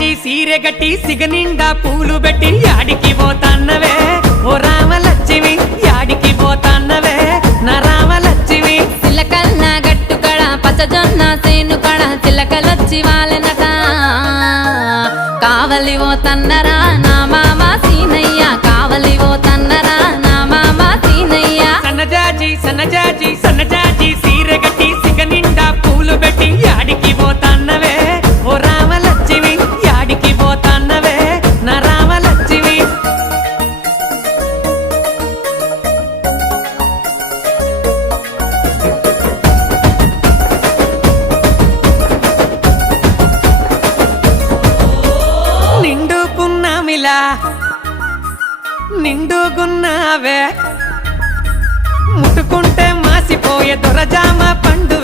జాజి సీరె గట్టి సిగనిండా పూలు పెట్టి యాడికి పోతాన్నవే ఓ రామలక్ష్మి యాడికి పోతాన్నవే నా రామలక్ష్మి చిలకల్ల గట్టు కడ పచ్చజొన్న సేను కడ చిలకలొచ్చి వాలెనట కావలి ఓ తన్నరా నా మామ సీనయ్య కావలి ఓ తన్నరా నా మామ సీనయ్య సన్నజాజి సీరె గట్టి సిగనిండా పూలు పెట్టి యాడికి పోతాన్నవే ఓ రామలక్ష్మి యాడికి పోతాన్నవే నా రామలక్ష్మి నిండుకున్నావే ముట్టుకుంటే మాసిపోయే దొరజామ పండు